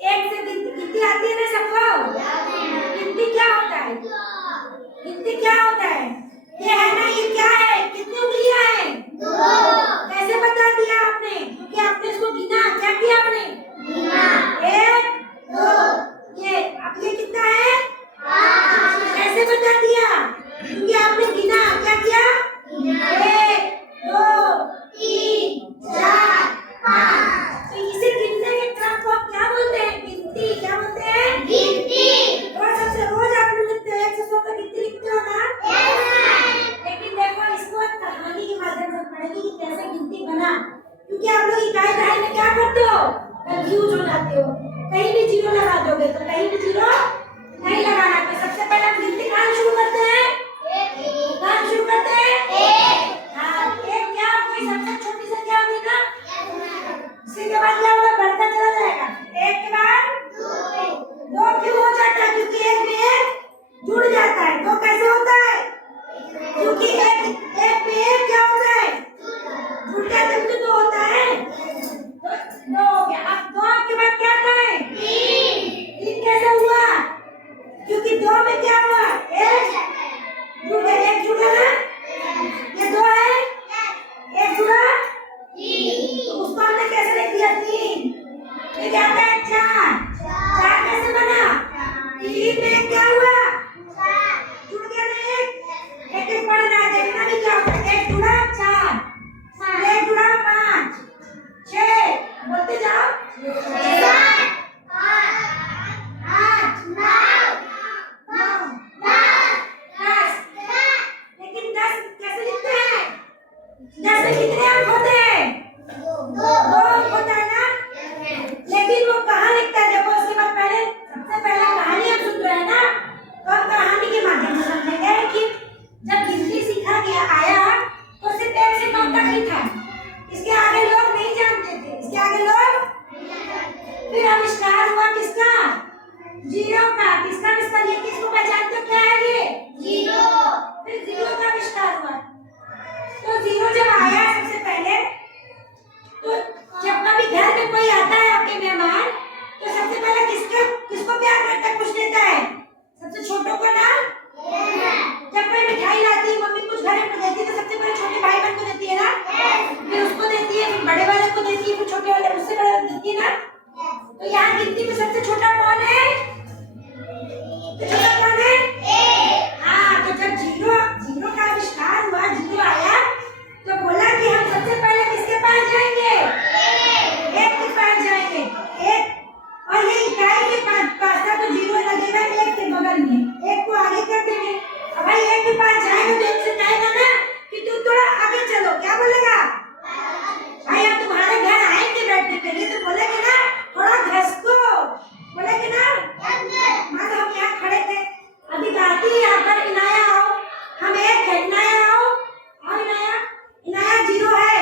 एक से गिनती आती है ना सबको? गिनती क्या होता है? गिनती क्या होता है? ये है ना, ये क्या है? कितनी उंगलियां हैं? कैसे बता दिया आपने? क्योंकि आपने इसको गिना। क्या किया आपने? एक, दो। ये अब ये कितना है? कैसे बता दिया? क्योंकि आपने गिना। क्या किया? एक, दो, तीन, चार, पाँच। तो इसे गिनने के क्रम को आप क्या बोलते हैं? गिनती। क्या बोलते हैं? गिनती। और सबसे रोज आप लोग लिखते हो 100 तक गिनती लिखते हो ना? लेकिन देखो, इसको एक कहानी के माध्यम से पढ़ेंगे कि कैसे गिनती बना। क्योंकि आप लोग इकाई दहाई में क्या करते हो? कंफ्यूज हो जाते हो। कहीं भी जीरो लगा दोगे तो कहीं भी जीरो नहीं लगाना। तो सबसे पहले हम गिनती कहाँ शुरू करते हैं? कहाँ शुरू करते हैं? हाँ, एक क्या कोई सबसे छोटी संख्या होगी ना? इसके बाद क्या होगा? बढ़ता चला जाएगा। एक के बाद दो क्यों हो जाता है? क्योंकि एक में एक जुड़ जाता है। दो कैसे होता है? क्योंकि एक में एक क्या होता है? जुड़ जाता है, तो दो होता है। दो हो गया। अब दो के बाद क्या आता है? तीन कैसे हुआ? क्योंकि दो में क्या हुआ? एक जुड़ गया। एक जुड़ा ना? ये दो है, एक जुड़ा, तो उसको हमने कैसे लिख दिया? तीन। फिर क्या आता है? चार। चार कैसे बना? तीन में क्या हुआ? जुड़ गया ना एक। एक एक पढ़ना है, देखना भी क्या होता है। एक जुड़ा चार, एक जुड़ा पाँच, छह। बोलते जाओ। आठ, नौ, दस। लेकिन 10 कैसे लिखते हैं? 10 में कितने अंक होते हैं? दो अंक होता है ना? लेकिन वो कहाँ लिखता है? देखो, उसके बाद पहले सबसे पहले कहानी हम सुन रहे हैं ना, तो हम कहानी के माध्यम से समझेंगे कि जब गिनती सीखा गया आया तो सिर्फ 1 से 9 तक ही था। इसके आगे लोग नहीं जानते थे। इसके आगे लोग फिर आविष्कार हुआ किसका? जीरो का। किसका आविष्कार? ये किसको पहचानते हो? क्या है ये? जीरो। फिर जीरो का आविष्कार हुआ। तो जीरो जब आया सबसे पहले, तो जब कभी घर में कोई आता है आपके मेहमान, तो सबसे पहले किसको प्यार करता है? पूछ लेता है सबसे छोटों को ना? जब कोई मिठाई लाती है, मम्मी कुछ घर में देती है, तो सबसे पहले छोटे भाई बहन को देती है ना? फिर उसको देती है, फिर बड़े वाले को देती है, फिर छोटे वाले उससे बड़े वाले देती है ना? तो यहाँ गिनती में सबसे छोटा कौन है? तो छोटा कौन है? हाँ, तो जब जीरो का आविष्कार हुआ, जीरो आया, तो बोला कि हम सबसे पहले किसके पास जाएंगे? एक के पास जाएंगे। एक, और ये इकाई के पास था, तो जीरो लगेगा एक के बगल में, एक को आगे कर देंगे। अब भाई एक के पास जाएगा तो एक से कहेगा ना कि तुम थोड़ा आगे चलो। क्या बोलेगा? भाई हम तुम्हारे घर आएंगे बैठने के लिए, तो बोलेंगे ना थोड़ा घसको। बोलेंगे ना? मान हम यहाँ खड़े थे, अभी गाती है यहाँ पर, इनाया आओ, हम एक है, इनाया आओ, आओ इनाया। इनाया जीरो है,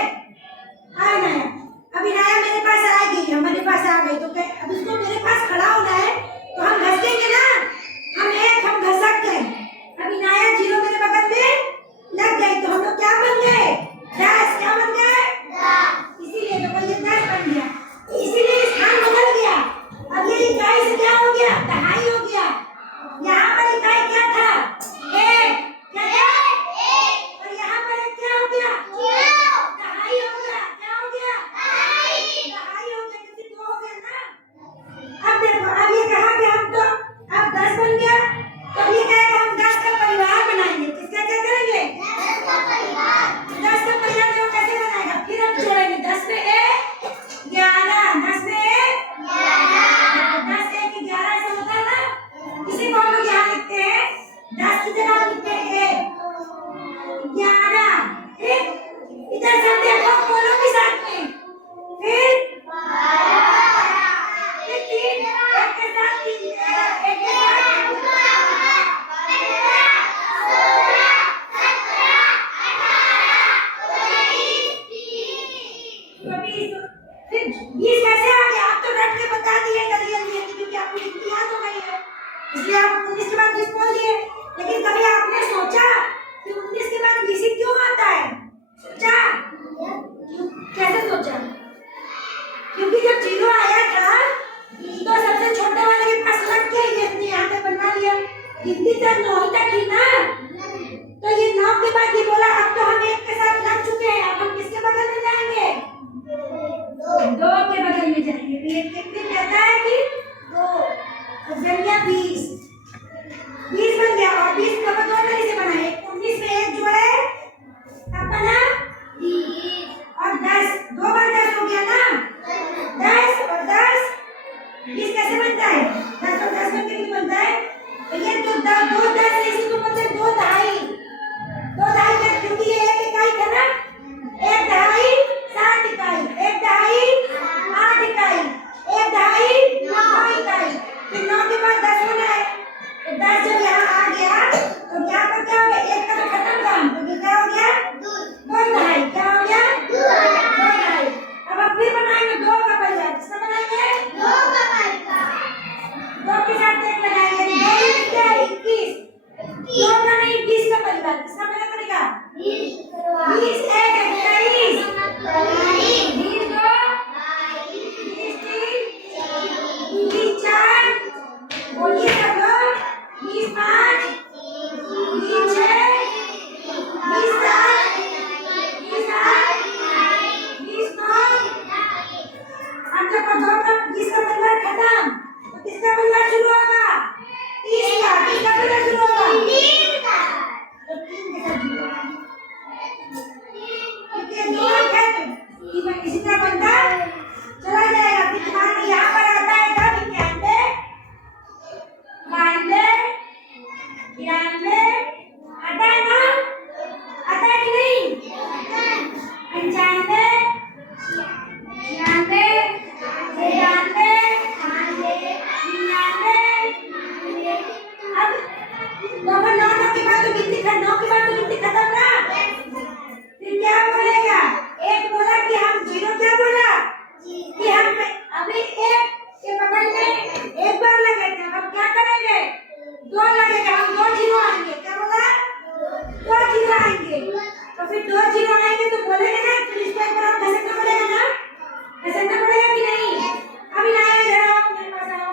हाँ इनाया। अब इनाया मेरे पास आएगी, हमारे पास आ गई, तो अब उसको मेरे पास खड़ा होना है, तो हम घसकेंगे ना? हम एक, हम घसक गए। अब इनाया जीरो मेरे बगल में लग गई, तो हम लोग क्या बन गए? 10। क्या बन गए? इसीलिए देखो ये 10 बन गया, इसीलिए स्थान बदल गया। अब ये इकाई से क्या हो गया? दहाई हो गया। यहाँ पर इकाई क्या था? एक। क्या था? और यहाँ पर एक क्या हो गया? दहाई हो गया। क्या हो गया? दहाई हो गया, क्योंकि 2 हो गया ना? ये कितने कहता है कि 2 तो बन गया 20 बन गया। और 20 का दो तरीके से बना है, 19 में 1 जोड़े तब बना 20 और 10 2 बार 10 हो गया ना 10 और 10 20 कैसे बनता है 10 और 10 करके कितना बनता है तो ये तो 2 10 है इसी को बोलते हैं 2 दहाई का क्योंकि ये एक इकाई था ना 1 दहाई 7 इकाई 1 दहाई 8 इकाई 1 दहाई 9 इकाई फिर 9 के बाद 10 होना है तो 10 जब यहाँ आ गया तो यहाँ पर क्या हो गया 1 का तो खत्म काम तो ये क्या हो गया 2 दहाई क्या हो गया 2 दहाई। अब फिर बनाएंगे 2 का परिवार किसका बनाएंगे 2 का परिवार 2 के साथ एक लगाएंगे 2 क्या 21 2 का नहीं 20 का परिवार किसका बना करेगा 20 1 21 20 2 20 4 बोलिए सब लोग 20 5 20 6 20 7 20 8 20 9 हम जब 2 का 20 का परिवार खत्म तो किसका परिवार शुरू होगा 30 का किसका परिवार शुरू होगा 3 का तो 3 के साथ जुड़ो क्योंकि 2 है तो ये इसी तरह बनता चला जाएगा फिर तुम्हारे यहाँ पर आता है कब 91 92 आता है ना आता है कि नहीं 95 96 97 99 अब 9 के बाद तो गिनती खत्म ना फिर क्या बोलेगा एक बोला कि हम 0 क्या बोला कि हम अभी 1 के बगल में 1 बार लगे थे अब क्या करेंगे 2 लगेगा हम 2 0 आएंगे क्या बोला 2 0 आएंगे तो फिर 2 0 आएंगे तो बोलेंगे ना फिर इस पर हम घसकना पड़ेगा ना घसकना पड़ेगा कि नहीं अभी ना आए जरा आप मेरे पास आओ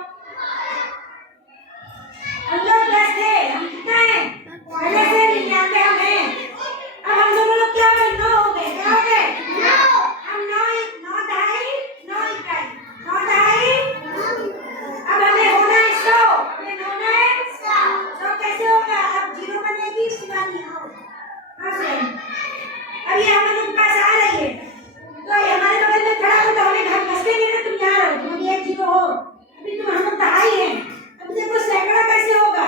हम लोग 10 थे हम कितना है पहले से 99 हम हैं अब हम दोनों लोग क्या हो गए 9 हो गए क्या हो गए 9 हम 9 दहाई 9 इकाई 9 दहाई अब हमें होना है 100 हमें होना है 100 कैसे होगा अब 0 बनेगी शिवानी आओ हाँ फ्रेंड अब ये हम लोग पास आ रही है तो ये हमारे बगल में खड़ा हो तो हमें घर घसकेंगे ना तुम यहाँ रहो तुम 1 0 हो अभी तुम हम लोग दहाई हैं अब देखो सैकड़ा कैसे होगा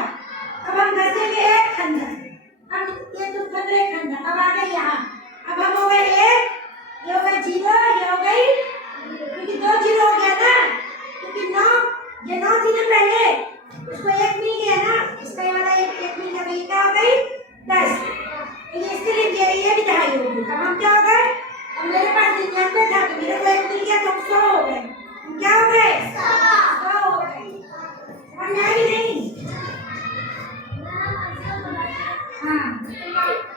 अब हम घसेंगे 1 खंडा अब ये तुम कर रहे खंडा अब आ गए यहाँ अब हम हो गए 1 ये हो गए 0 ये हो गई क्योंकि 2 0 हो गया ना क्योंकि 9 ये 9 थी ना पहले उसको 1 मिल गया ना इसका ये वाला 1 मिल गया क्या हो गई 10 तो ये इसके लिए ये भी दहाई हो गई अब हम क्या हो गए अब मेरे पास 99 था तो मेरे को 1 मिल गया तो 100 हो गए हम क्या हो गए 100 हो गए समझ में आई नहीं हाँ